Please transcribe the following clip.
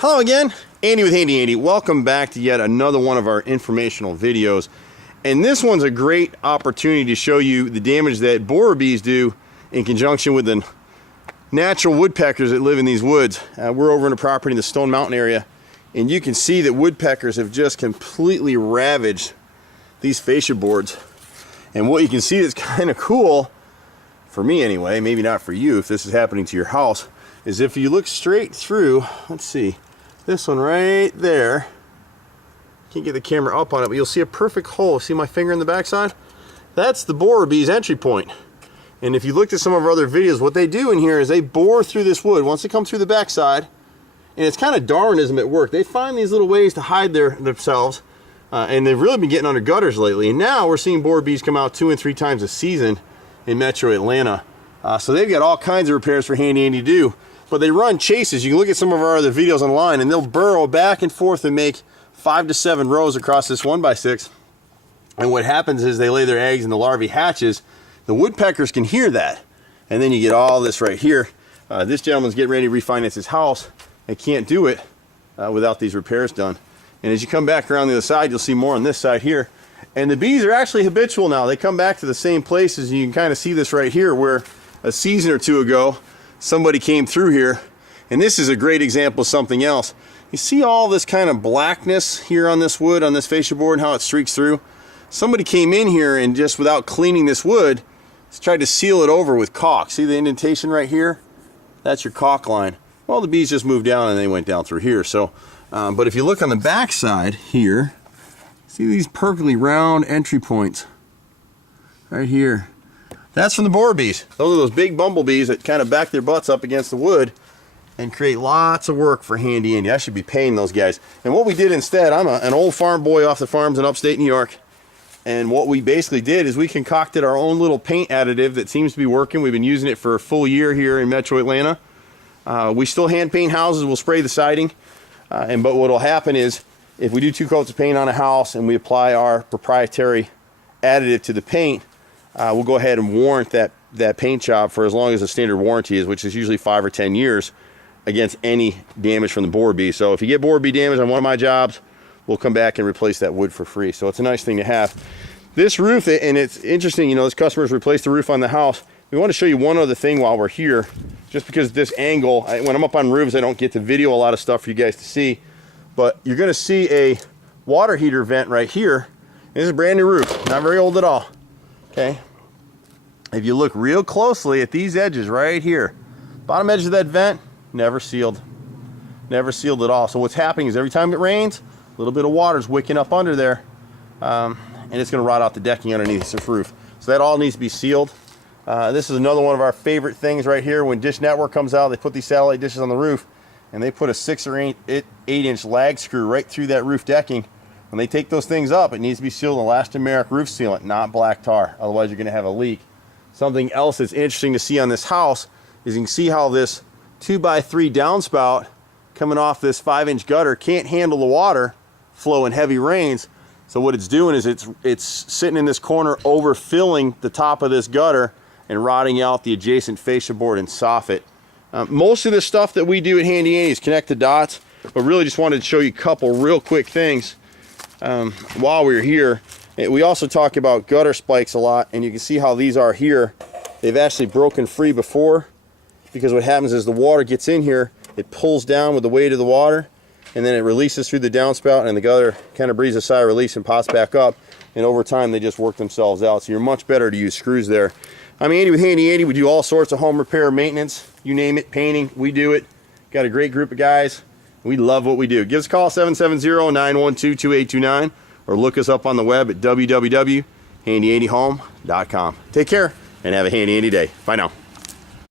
Hello again, Andy with Handy Andy. Welcome back to yet another one of our informational videos. And this one's a great opportunity to show you the damage that borer bees do in conjunction with the natural woodpeckers that live in these woods. We're over in a property in the Stone Mountain area, and you can see that woodpeckers have just completely ravaged these fascia boards. And what you can see that's kind of cool, for me anyway, maybe not for you if this is happening to your house, is if you look straight through, let's see, this one right there, can't get the camera up on it, but you'll see a perfect hole. See my finger in the backside? That's the borer bee's entry point. And if you looked at some of our other videos, what they do in here is they bore through this wood once they come through the backside, and it's kind of Darwinism at work. They find these little ways to hide themselves, and they've really been getting under gutters lately. And now we're seeing borer bees come out 2 and 3 times a season in metro Atlanta. So they've got all kinds of repairs for Handy Andy to do. But they run chases. You can look at some of our other videos online, and they'll burrow back and forth and make 5 to 7 rows across this 1x6. And what happens is they lay their eggs and the larvae hatches. The woodpeckers can hear that. And then you get all this right here. This gentleman's getting ready to refinance his house and can't do it without these repairs done. And as you come back around the other side, you'll see more on this side here. And the bees are actually habitual now. They come back to the same places. And you can kind of see this right here where a season or two ago, somebody came through here, and this is a great example of something else. You see all this kind of blackness here on this wood, on this fascia board, and how it streaks through? Somebody came in here and just without cleaning this wood, tried to seal it over with caulk. See the indentation right here? That's your caulk line. Well, the bees just moved down and they went down through here. So, but if you look on the back side here, see these perfectly round entry points right here. That's from the borer bees. Those are those big bumblebees that kind of back their butts up against the wood and create lots of work for Handy Andy. I should be paying those guys. And what we did instead, I'm an old farm boy off the farms in upstate New York. And what we basically did is we concocted our own little paint additive that seems to be working. We've been using it for a full year here in metro Atlanta. We still hand paint houses. We'll spray the siding. But what will happen is if we do 2 coats of paint on a house and we apply our proprietary additive to the paint, we'll go ahead and warrant that paint job for as long as the standard warranty is, which is usually 5 or 10 years, against any damage from the borer bee. So if you get borer bee damage on one of my jobs, we'll come back and replace that wood for free. So it's a nice thing to have. This roof, and it's interesting, you know, this customer's replaced the roof on the house. We want to show you one other thing while we're here, just because this angle, when I'm up on roofs, I don't get to video a lot of stuff for you guys to see, but you're going to see a water heater vent right here. This is a brand new roof, not very old at all. Okay, if you look real closely at these edges right here, bottom edge of that vent, never sealed at all. So what's happening is every time it rains, a little bit of water's wicking up under there, and it's going to rot out the decking underneath this roof. So that all needs to be sealed. This is another one of our favorite things right here. When Dish Network comes out, they put these satellite dishes on the roof, and they put a 6 or 8 inch lag screw right through that roof decking. When they take those things up, it needs to be sealed in elastomeric roof sealant, not black tar. Otherwise, you're going to have a leak. Something else that's interesting to see on this house is you can see how this 2x3 downspout coming off this 5-inch gutter can't handle the water flow in heavy rains. So what it's doing is it's sitting in this corner, overfilling the top of this gutter and rotting out the adjacent fascia board and soffit. Most of the stuff that we do at Handy Andy is connect the dots, but really just wanted to show you a couple real quick things. While we were here, we also talk about gutter spikes a lot, and you can see how these are here. They've actually broken free before, because what happens is the water gets in here, it pulls down with the weight of the water, and then it releases through the downspout, and the gutter kind of breathes a sigh of release and pops back up, and over time they just work themselves out. So you're much better to use screws there. I'm Andy with Handy Andy. We do all sorts of home repair, maintenance, you name it, painting, we do it. Got a great group of guys. We love what we do. Give us a call, 770-912-2829, or look us up on the web at www.handyandyhome.com. Take care and have a Handy Andy day. Bye now.